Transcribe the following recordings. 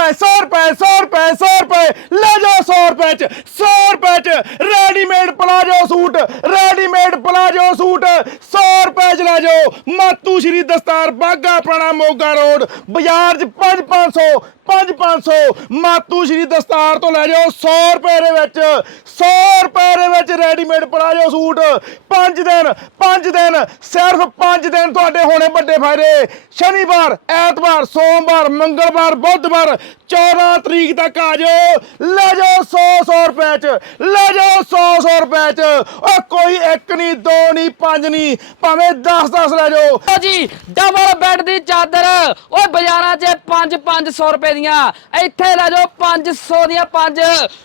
ਰੁਪਏ 100 ਰੁਪਏ 100 ਰੁਪਏ 100 ਰੁਪਏ। ਲੈ ਜਾਓ 100 ਰੁਪਏ ਚ 100 ਰੁਪਏ ਚ। Readymade palazzo suit readymade palazzo suit. 100 ਰੁਪਏ ਚ ਲੈ ਜਾਓ। ਮਾਤੂ ਸ਼੍ਰੀ ਦਸਤਾਰ ਬਾਗਾ ਪੁਰਾਣਾ ਮੋਗਾ ਰੋਡ, ਬਾਜ਼ਾਰ ਚ 5 500 5 500 ਮਾਤੂ ਸ਼੍ਰੀ ਦਸਤਾਰ ਤੋਂ ਲੈ ਜਾਓ 100 ਰੁਪਏ ਦੇ ਵਿੱਚ। 100 ਰੁਪਏ ਦੇ ਵਿੱਚ ਰੈਡੀਮੇਡ ਪਲਾਜੋ ਸੂਟ। 5 ਦਿਨ 5 ਦਿਨ, ਸਿਰਫ 5 ਦਿਨ ਤੁਹਾਡੇ ਹੋਣੇ ਵੱਡੇ ਫਾਇਦੇ। ਸ਼ਨੀਵਾਰ, ਐਤਵਾਰ, ਸੋਮਵਾਰ, ਮੰਗਲਵਾਰ, ਬੁੱਧਵਾਰ 14 ਤਰੀਕ ਤੱਕ ਆ ਜਾਓ। ਲੈ ਜਾਓ 100 100 ਰੁਪਏ ਚ। ਲੈ ਜਾਓ 100 100 ਰੁਪਏ ਚ। ਓ ਕੋਈ ਇੱਕ ਨਹੀਂ, ਦੋ ਨਹੀਂ, ਪੰਜ ਨਹੀਂ। ਭਾਵੇਂ 10 10 ਲੈ ਜਾਓ। ਲਓ ਜੀ ਡਬਲ ਬੈੱਡ ਦੀ ਚਾਦਰ। ਓਏ ਬਾਜ਼ਾਰਾਂ 'ਚ 5 500 ਰੁਪਏ ਦੀਆਂ। ਇੱਥੇ ਲੈ ਜਾਓ 500 ਦੀਆਂ 5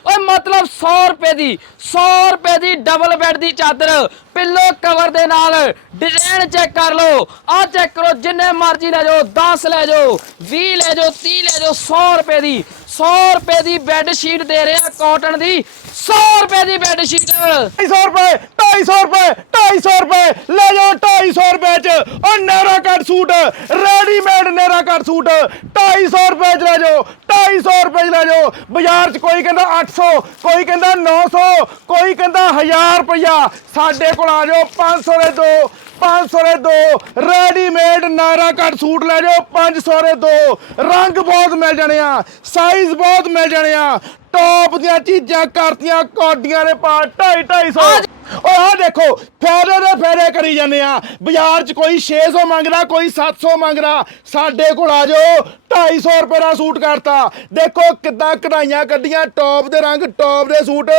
ਓਏ ਮਤਲਬ 100 ਰੁਪਏ ਦੀ 100 ਰੁਪਏ ਦੀ ਡਬਲ ਬੈੱਡ ਦੀ ਚਾਦਰ। ਪਿੱਲੋ ਕਵਰ ਦੇ ਨਾਲ ਡਿਜ਼ਾਈਨ ਚੈੱਕ ਕਰ ਲਓ। ਆ ਚੈੱਕ ਕਰੋ, ਜਿੰਨੇ ਮਰਜ਼ੀ ਲੈ ਜਾਓ 10 ਲੈ ਜਾਓ 20 ਲੈ ਜਾਓ 30 ਲੈ ਜਾਓ 100 ਰੁਪਏ ਦੀ। 100 ਰੁਪਏ ਦੀ ਬੈੱਡ ਸ਼ੀਟ ਦੇ ਰਿਹਾ ਕਾਟਨ ਦੀ। 100 ਰੁਪਏ ਦੀ ਬੈੱਡ ਸ਼ੀਟ 250 ਰੁਪਏ 250 ਰੁਪਏ 250 ਰੁਪਏ। ਲੈ ਜਾਓ 250 ਰੁਪਏ ਚ। ਉਹ ਨੇਰਾ ਕੱਟ ਸੂਟ ਰੈਡੀਮੇਡ ਨੇਰਾ ਕੱਟ ਸੂਟ। 250 ਰੁਪਏ ਚ ਲੈ ਜਾਓ। 250 ਰੁਪਏ ਲੈ ਜਾਓ। ਬਾਜ਼ਾਰ ਚ ਕੋਈ ਕਹਿੰਦਾ 800 ਕੋਈ ਕਹਿੰਦਾ 900 ਕੋਈ ਕਹਿੰਦਾ 1000 ਰੁਪਇਆ ਸਾਡੇ ਕੋਲ ਆ ਜਾਓ 500 ਦੇ ਦੋ 500 ਦੇ ਦੋ। ਰੈਡੀਮੇਡ ਨਾਰਾ ਕੱਟ ਸੂਟ ਲੈ ਜਾਓ 500 ਦੇ ਦੋ। ਰੰਗ ਬਹੁਤ ਮਿਲ ਜਾਣੇ ਆ ਸਾਈਜ਼ ਬਹੁਤ ਮਿਲ ਜਾਣੇ ਆ। ਟੌਪ ਦੀਆਂ ਚੀਜ਼ਾਂ ਕਰਤੀਆਂ ਕੋਡੀਆਂ ਦੇ ਪਾ 2.5 250 ਓਏ ਆ ਦੇਖੋ ਫਾਇਦੇ ਦੇ ਫਾਇਦੇ ਕਰੀ ਜਾਂਦੇ ਆ। ਬਾਜ਼ਾਰ 'ਚ ਕੋਈ 600 ਮੰਗਦਾ ਕੋਈ 700 ਮੰਗਦਾ। ਸਾਡੇ ਕੋਲ ਆ ਜਾਓ 250 ਰੁਪਏ ਦਾ ਸੂਟ ਕਰਤਾ। ਦੇਖੋ ਕਿੱਦਾਂ ਕਢਾਈਆਂ ਕੱਢੀਆਂ ਟੌਪ ਦੇ ਰੰਗ ਟੌਪ ਦੇ ਸੂਟ।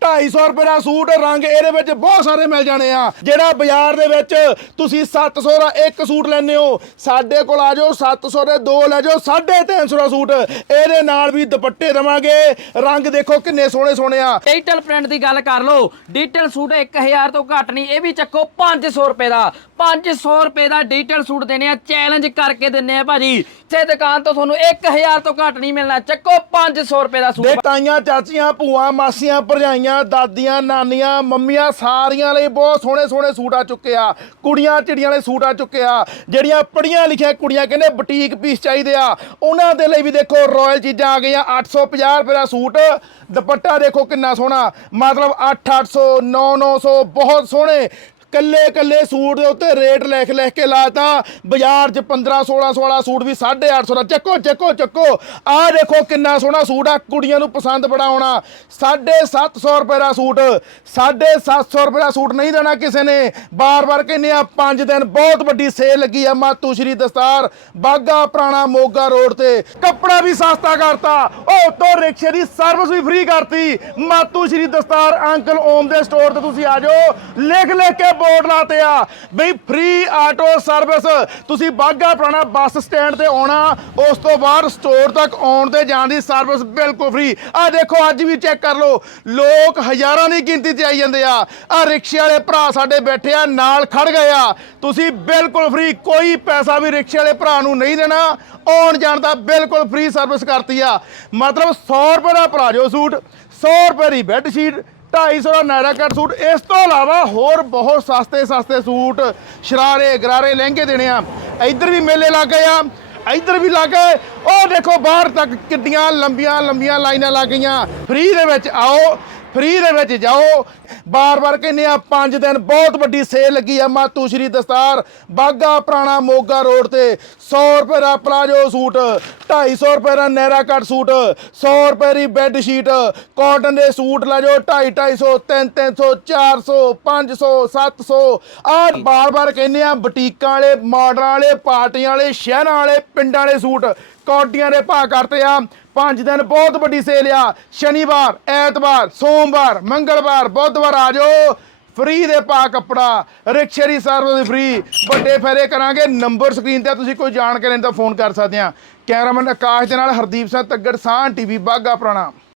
250 ਰੁਪਏ ਦਾ ਸੂਟ, ਰੰਗ ਇਹਦੇ ਵਿੱਚ ਬਹੁਤ ਸਾਰੇ ਮਿਲ ਜਾਣੇ ਆ। ਜਿਹੜਾ ਬਾਜ਼ਾਰ ਦੇ ਵਿੱਚ ਤੁਸੀਂ 700 ਦਾ ਇੱਕ ਸੂਟ ਲੈਂਦੇ ਹੋ, ਸਾਡੇ ਕੋਲ ਆ ਜਾਓ 700 ਦੇ ਦੋ ਲੈ ਜਾਓ 350 ਦਾ ਸੂਟ। ਇਹਦੇ ਨਾਲ ਵੀ ਦੁਪੱਟੇ ਦਵਾਂਗੇ। ਰੰਗ ਦੇਖੋ ਕਿੰਨੇ ਸੋਹਣੇ ਸੋਹਣੇ ਆ। ਡਿਜੀਟਲ ਪ੍ਰਿੰਟ ਦੀ ਗੱਲ ਕਰ ਲਓ ਡਿਜੀਟਲ ਸੂਟ 1000 ਤੋਂ ਘੱਟ ਨਹੀਂ, ਇਹ ਵੀ ਚੱਕੋ 500 ਰੁਪਏ ਦਾ। 500 ਰੁਪਏ ਦਾ ਡਿਜੀਟਲ ਸੂਟ ਦੇਣੇ ਆ ਚੈਲੰਜ ਕਰਕੇ ਦਿੰਨੇ ਆ ਭਾਜੀ। ਇਸੇ ਦੁਕਾਨ ਤੋਂ ਤੁਹਾਨੂੰ 1000 ਤੋਂ ਘੱਟ ਨਹੀਂ ਮਿਲਣਾ। ਚੱਕੋ 500 ਰੁਪਏ ਦਾ ਸੂਟ। ਤਾਈਆਂ ਚਾਚੀਆਂ, ਭੂਆ, ਮਾਸੀਆਂ, ਭਰਜਾਈਆਂ, ਦਾਦੀਆਂ, ਨਾਨੀਆਂ, ਮੰਮੀਆਂ ਸਾਰੀਆਂ ਲਈ ਬਹੁਤ ਸੋਹਣੇ ਸੋਹਣੇ ਸੂਟ ਆ ਚੁੱਕੇ ਆ। ਕੁੜੀਆਂ ਚਿੜੀਆਂ ਲਈ ਸੂਟ ਆ ਚੁੱਕੇ ਆ। ਜਿਹੜੀਆਂ ਪੜੀਆਂ ਲਿਖੀਆਂ ਕੁੜੀਆਂ ਕਹਿੰਦੇ ਬੁਟੀਕ ਪੀਸ ਚਾਹੀਦੇ ਆ। ਉਹਨਾਂ ਦੇ ਲਈ ਵੀ ਦੇਖੋ ਰਾਇਲ ਚੀਜ਼ਾਂ ਆ ਗਈਆਂ 850 ਰੁਪਏ ਦਾ ਸੂਟ। ਦੁਪੱਟਾ ਦੇਖੋ ਕਿੰਨਾ ਸੋਹਣਾ। ਮਤਲਬ 8 800 9 900 ਬਹੁਤ ਸੋਹਣੇ। ਕੱਲੇ ਕੱਲੇ ਸੂਟ ਦੇ ਉੱਤੇ ਰੇਟ ਲਿਖ ਲਿਖ ਕੇ ਲਾਤਾ। ਬਾਜ਼ਾਰ 'ਚ 15 1600 ਵਾਲਾ ਸੂਟ ਵੀ 850 ਦਾ। ਚੱਕੋ ਚੱਕੋ ਚੱਕੋ। ਆਹ ਦੇਖੋ ਕਿੰਨਾ ਸੋਹਣਾ ਸੂਟ ਆ, ਕੁੜੀਆਂ ਨੂੰ ਪਸੰਦ ਬੜਾ ਆਉਣਾ 750 ਰੁਪਏ ਦਾ ਸੂਟ। 750 ਰੁਪਏ ਦਾ ਸੂਟ ਨਹੀਂ ਦੇਣਾ ਕਿਸੇ ਨੇ। ਬਾਰ-ਬਾਰ ਕਹਿੰਦੇ ਆ 5 ਦਿਨ ਬਹੁਤ ਵੱਡੀ ਸੇਲ ਲੱਗੀ ਆ ਮਾਤੂ ਸ਼੍ਰੀ ਦਸਤਾਰ। ਬਾਗਾ ਪੁਰਾਣਾ ਮੋਗਾ ਰੋਡ ਤੇ। ਕੱਪੜਾ ਵੀ ਸਸਤਾ ਕਰਤਾ। ਉਹ ਤੋਂ ਰਿਕਸ਼ੇ ਦੀ ਸਰਵਿਸ ਵੀ ਫ੍ਰੀ ਕਰਤੀ। ਮਾਤੂ ਸ਼੍ਰੀ ਦਸਤਾਰ ਅੰਕਲ ਓਮ ਦੇ ਸਟੋਰ ਤੇ ਤੁਸੀਂ ਆ ਜਾਓ। ਲਿਖ ਲਿਖ ਕੇ ਬੋਰਡ ਲਾਤੇ ਆ। ਬਈ ਫ੍ਰੀ ਆਟੋ ਸਰਵਿਸ ਤੁਸੀਂ ਬਾਗਾ ਪੁਰਾਣਾ ਬੱਸ ਸਟੈਂਡ ਤੇ ਆਉਣਾ, ਉਸ ਤੋਂ ਬਾਅਦ ਸਟੋਰ ਤੱਕ ਆਉਣ ਤੇ ਜਾਣ ਦੀ ਸਰਵਿਸ ਬਿਲਕੁਲ ਫ੍ਰੀ ਆ ਦੇਖੋ, ਅੱਜ ਵੀ ਚੈੱਕ ਕਰ ਲਓ, ਲੋਕ ਹਜ਼ਾਰਾਂ ਦੀ ਗਿਣਤੀ 'ਚ ਆਈ ਜਾਂਦੇ ਆ। ਆ ਰਿਕਸ਼ੇ ਵਾਲੇ ਭਰਾ ਸਾਡੇ ਬੈਠੇ ਆ, ਨਾਲ ਖੜ ਗਏ ਆ। ਤੁਸੀਂ ਬਿਲਕੁਲ ਫ੍ਰੀ ਕੋਈ ਪੈਸਾ ਵੀ ਰਿਕਸ਼ੇ ਵਾਲੇ ਭਰਾ ਨੂੰ ਨਹੀਂ ਦੇਣਾ। ਆਉਣ ਜਾਣ ਦਾ ਬਿਲਕੁਲ ਫ੍ਰੀ ਸਰਵਿਸ ਕਰਤੀ ਆ। ਮਤਲਬ 100 ਰੁਪਏ ਦਾ ਪਲਾਜੋ ਸੂਟ 100 ਰੁਪਏ ਦੀ ਬੈੱਡ ਸ਼ੀਟ 250 ਦਾ ਨਾਇਰਾ ਕੱਟ ਸੂਟ। ਇਸ ਤੋਂ ਇਲਾਵਾ ਹੋਰ ਬਹੁਤ ਸਸਤੇ ਸਸਤੇ ਸੂਟ, ਸ਼ਰਾਰੇ, ਗਰਾਰੇ ਲਹਿੰਗੇ ਦੇਣੇ ਆ। ਇੱਧਰ ਵੀ ਮੇਲੇ ਲੱਗ ਗਏ ਆ, ਇੱਧਰ ਵੀ ਲੱਗ ਗਏ। ਉਹ ਦੇਖੋ ਬਾਹਰ ਤੱਕ ਕਿੱਡੀਆਂ ਲੰਬੀਆਂ ਲੰਬੀਆਂ ਲਾਈਨਾਂ ਲੱਗ ਗਈਆਂ। ਫ੍ਰੀ ਦੇ ਵਿੱਚ ਆਓ। ਫ੍ਰੀ ਦੇ ਵਿੱਚ ਜਾਓ। ਬਾਰ-ਬਾਰ ਕਹਿੰਦੇ ਆ 5 ਦਿਨ ਬਹੁਤ ਵੱਡੀ ਸੇਲ ਲੱਗੀ ਆ ਮਾਤੂ ਸ਼੍ਰੀ ਦਸਤਾਰ। ਬਾਗਾ ਪੁਰਾਣਾ ਮੋਗਾ ਰੋਡ ਤੇ 100 ਰੁਪਏ ਦਾ ਪਲਾਜੋ ਸੂਟ 250 ਰੁਪਏ ਦਾ ਨੈਰਾ ਕੱਟ ਸੂਟ 100 ਰੁਪਏ ਦੀ ਬੈੱਡ ਸ਼ੀਟ ਕਾਟਨ ਦੇ ਸੂਟ ਲੈ ਜਾਓ 250 250 300 400 500 700 ਆਹ ਬਾਰ-ਬਾਰ ਕਹਿੰਦੇ ਆ, ਬੁਟੀਕਾਂ ਵਾਲੇ, ਮਾਡਲਾਂ ਵਾਲੇ, ਪਾਰਟੀਆਂ ਵਾਲੇ, ਸ਼ਹਿਰਾਂ ਵਾਲੇ, ਪਿੰਡਾਂ ਵਾਲੇ ਸੂਟ। ਕੋਟੀਆਂ ਦੇ ਭਾਅ ਕਰਤੇ ਆ। ਪੰਜ ਦਿਨ ਬਹੁਤ ਵੱਡੀ ਸੇਲ ਆ। ਸ਼ਨੀਵਾਰ, ਐਤਵਾਰ, ਸੋਮਵਾਰ, ਮੰਗਲਵਾਰ, ਬੁੱਧਵਾਰ ਆ ਜਾਓ। ਫ੍ਰੀ ਦੇ ਪਾ ਕੱਪੜਾ ਰਿਕਸ਼ੇ ਦੀ ਸਰਵਿਸ ਫ੍ਰੀ ਵੱਡੇ ਫੇਰੇ ਕਰਾਂਗੇ। ਨੰਬਰ ਸਕਰੀਨ ਤੇ ਤੁਸੀਂ ਕੋਈ ਜਾਣਕਾਰੀ ਲੈਣ ਤਾਂ ਫੋਨ ਕਰ ਸਕਦੇ ਆ। ਕੈਮਰਾਮੈਨ ਆਕਾਸ਼ ਦੇ ਨਾਲ ਹਰਦੀਪ ਸਿੰਘ ਤੱਗੜ ਸਾਹ ਟੀਵੀ ਬਾਗਾ ਪੁਰਾਣਾ।